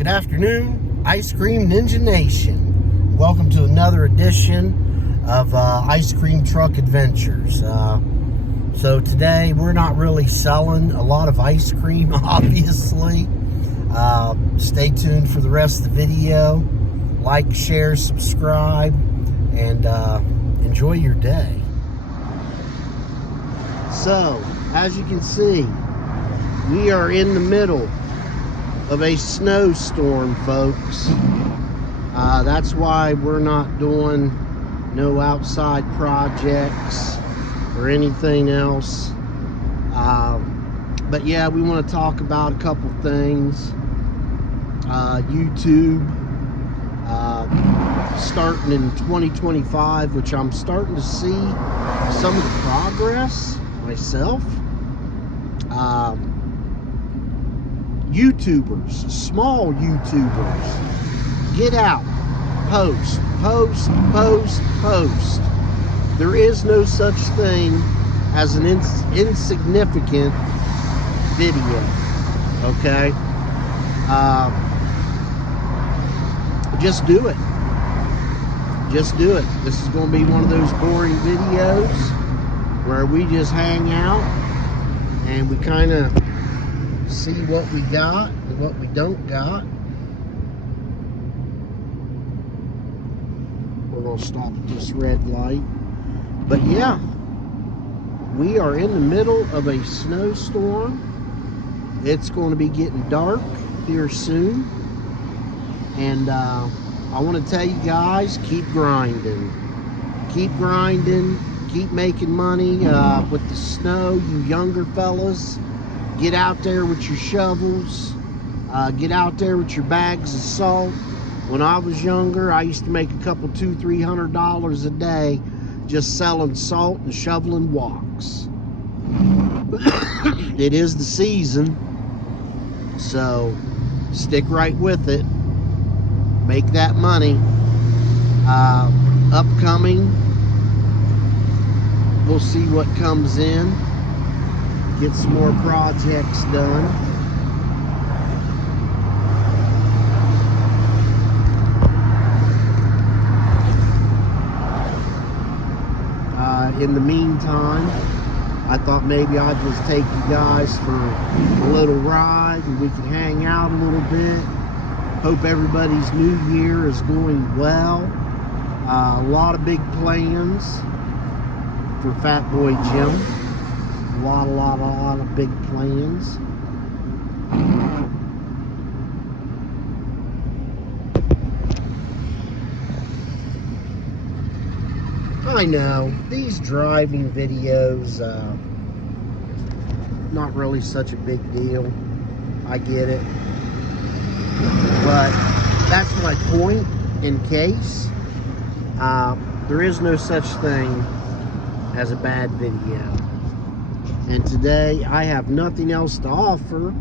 Good afternoon, Ice Cream Ninja Nation. Welcome to another edition of Ice Cream Truck Adventures. So today we're not really selling a lot of ice cream, obviously. Stay tuned for the rest of the video. Like, share, subscribe, and enjoy your day. So, as you can see, we are in the middle of a snowstorm, folks. That's why we're not doing no outside projects or anything else. But yeah, we want to talk about a couple things. YouTube starting in 2025, which I'm starting to see some of the progress myself. YouTubers, small YouTubers, get out, post. There is no such thing as an insignificant video, okay? Just do it. Just do it. This is going to be one of those boring videos where we just hang out and we kind of see what we got and what we don't got. We're going to stop at this red light. But yeah, we are in the middle of a snowstorm. It's going to be getting dark here soon. And I want to tell you guys, keep grinding. Keep grinding. Keep making money with the snow, you younger fellas. Get out there with your shovels. Get out there with your bags of salt. When I was younger, I used to make a couple $200-300 a day just selling salt and shoveling walks. It is the season, so stick right with it. Make that money. Upcoming, we'll see what comes in. Get some more projects done. In the meantime, I thought maybe I'd just take you guys for a little ride and we can hang out a little bit. Hope everybody's new year is going well. A lot of big plans for Fat Boy Jim. A lot of big plans. I know, these driving videos, not really such a big deal. I get it. But that's my point, in case. There is no such thing as a bad video. And today, I have nothing else to offer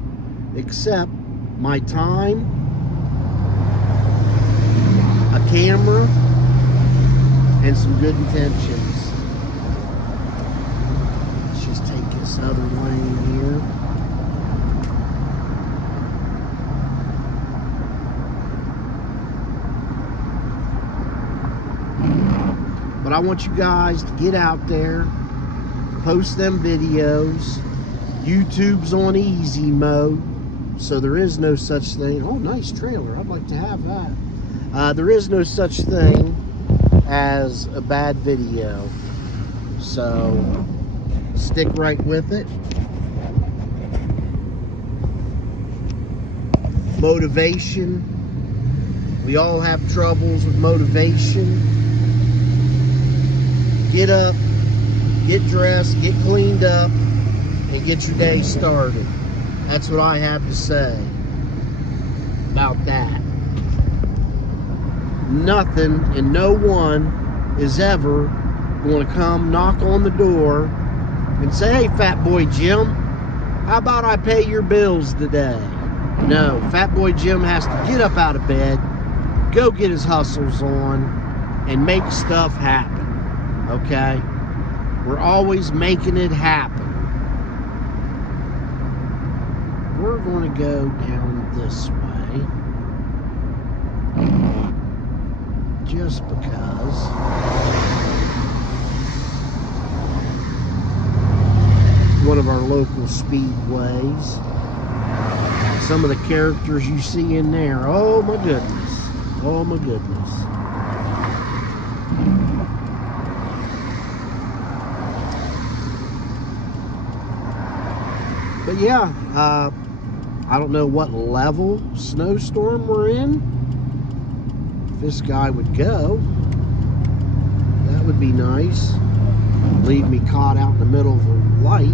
except my time, a camera, and some good intentions. Let's just take this other lane here. But I want you guys to get out there, post them videos. YouTube's on easy mode, so there is no such thing. Oh, nice trailer. I'd like to have that. There is no such thing as a bad video. So stick right with it. Motivation. We all have troubles with motivation. Get up, get dressed, get cleaned up, and get your day started. That's what I have to say about that. Nothing and no one is ever going to come knock on the door and say, "Hey, Fat Boy Jim, how about I pay your bills today?" No, Fat Boy Jim has to get up out of bed, go get his hustles on, and make stuff happen. Okay? We're always making it happen. We're going to go down this way. just because. One of our local speedways. Some of the characters you see in there, oh my goodness. Oh my goodness. But yeah, I don't know what level snowstorm we're in. If this guy would go, that would be nice. Leave me caught out in the middle of a light.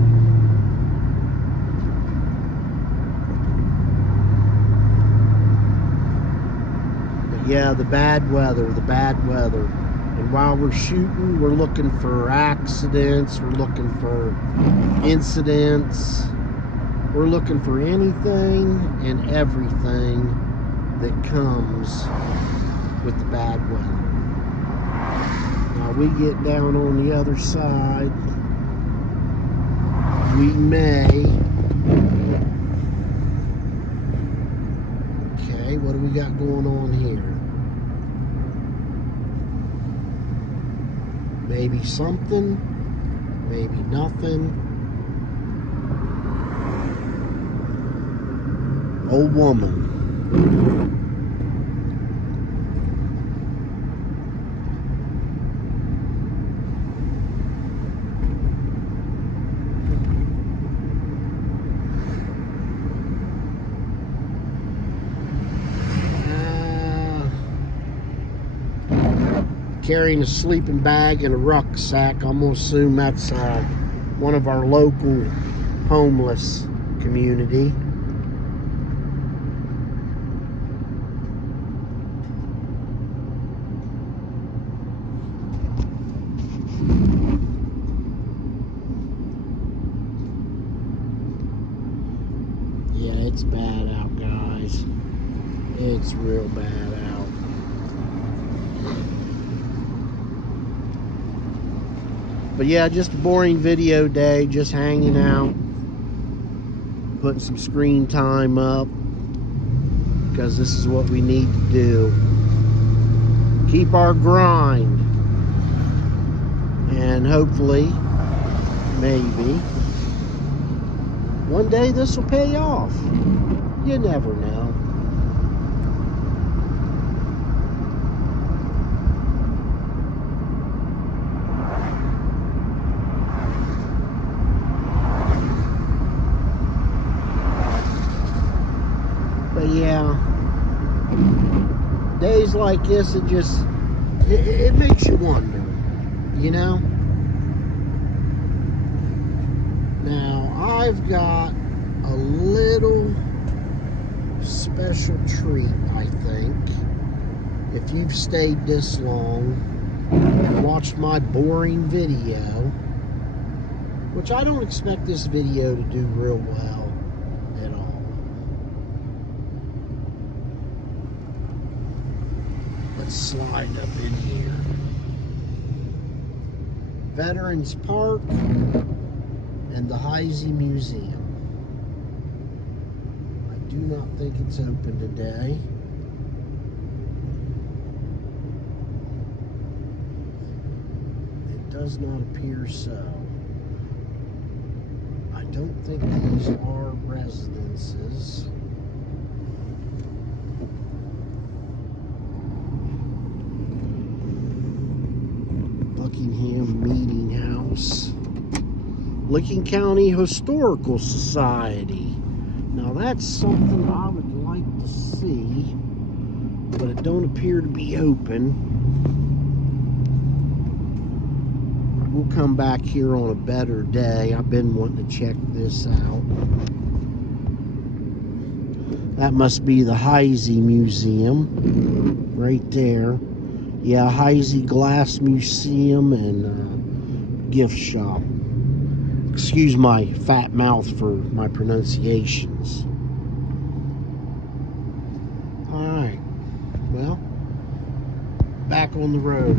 But yeah, the bad weather, the bad weather. And while we're shooting, we're looking for accidents, we're looking for incidents, we're looking for anything and everything that comes with the bad weather. Now we get down on the other side, we may. Okay, what do we got going on here? Maybe something, maybe nothing. Old woman. Carrying a sleeping bag and a rucksack. I'm gonna assume that's one of our local homeless community. Yeah, it's bad out, guys. It's real bad out. But yeah, just a boring video day, just hanging out, putting some screen time up, because this is what we need to do. Keep our grind. And hopefully, maybe, one day this will pay off. You never know. But yeah, days like this, it makes you wonder, you know? Now, I've got a little special treat, I think. If you've stayed this long and watched my boring video, which I don't expect this video to do real well at all. Let's slide up in here. Veterans Park and the Heisey Museum. I do not think it's open today. It does not appear so. I don't think these are residences. Buckingham Meeting House. Licking County Historical Society. Now that's something I would like to see, but it don't appear to be open. We'll come back here on a better day. I've been wanting to check this out. That must be the Heisey Museum right there. Yeah, Heisey Glass Museum and gift shop. Excuse my fat mouth for my pronunciations. Alright, well, back on the road.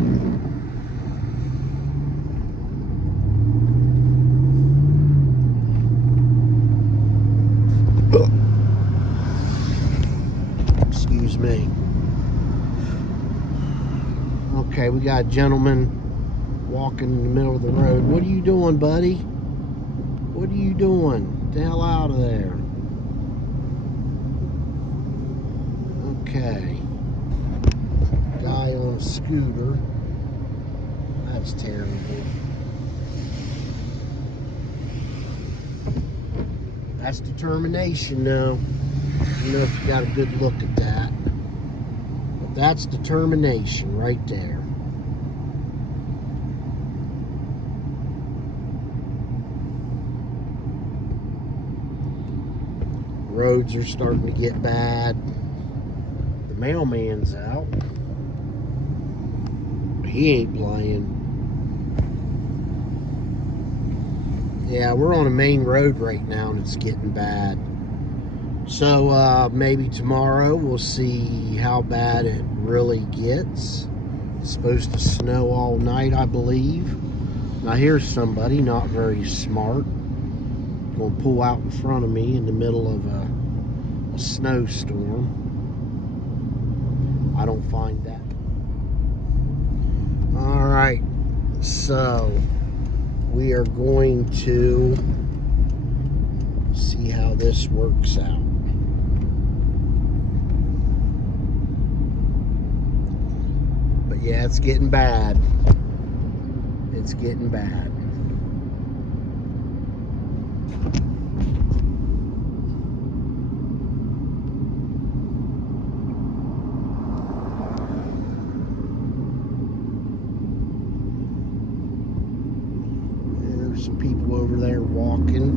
Excuse me. Okay, we got a gentleman walking in the middle of the road. What are you doing, buddy? What are you doing? Get the hell out of there. Okay. Guy on a scooter. That's terrible. That's determination now. You know if you got a good look at that. But that's determination right there. Roads are starting to get bad. The mailman's out. He ain't playing. Yeah, we're on a main road right now and it's getting bad. So maybe tomorrow we'll see how bad it really gets. It's supposed to snow all night, I believe. Now here's somebody not very smart. Gonna pull out in front of me in the middle of a snowstorm. I don't find that. All right, so we are going to see how this works out. But yeah, it's getting bad. It's getting bad. Some people over there walking.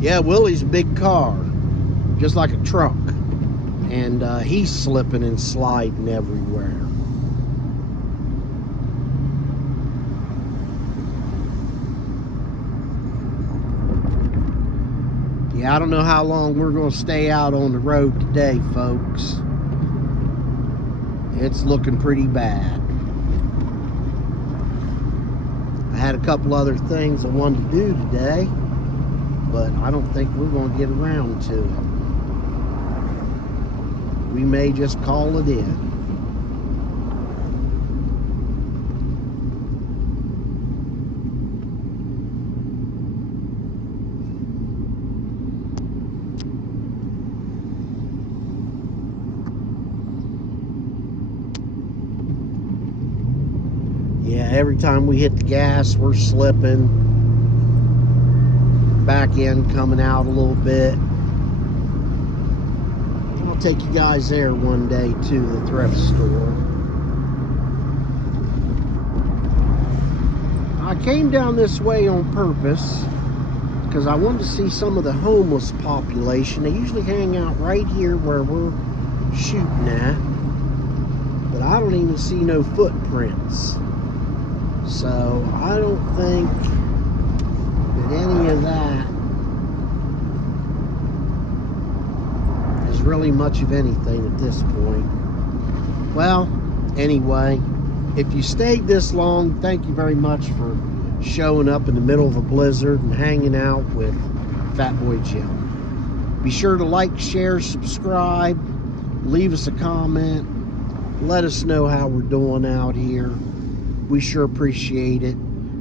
Yeah, Willie's a big car, just like a truck, and he's slipping and sliding everywhere. Yeah, I don't know how long we're going to stay out on the road today, folks. It's looking pretty bad. I had a couple other things I wanted to do today, but I don't think we're going to get around to it. We may just call it in. Yeah, every time we hit the gas, we're slipping. Back end coming out a little bit. I'll take you guys there one day to the thrift store. I came down this way on purpose because I wanted to see some of the homeless population. They usually hang out right here where we're shooting at, but I don't even see no footprints. So I don't think that any of that is really much of anything at this point. Well, anyway, if you stayed this long, thank you very much for showing up in the middle of a blizzard and hanging out with Fat Boy Jim. Be sure to like, share, subscribe, leave us a comment, let us know how we're doing out here. We sure appreciate it.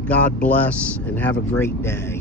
God bless and have a great day.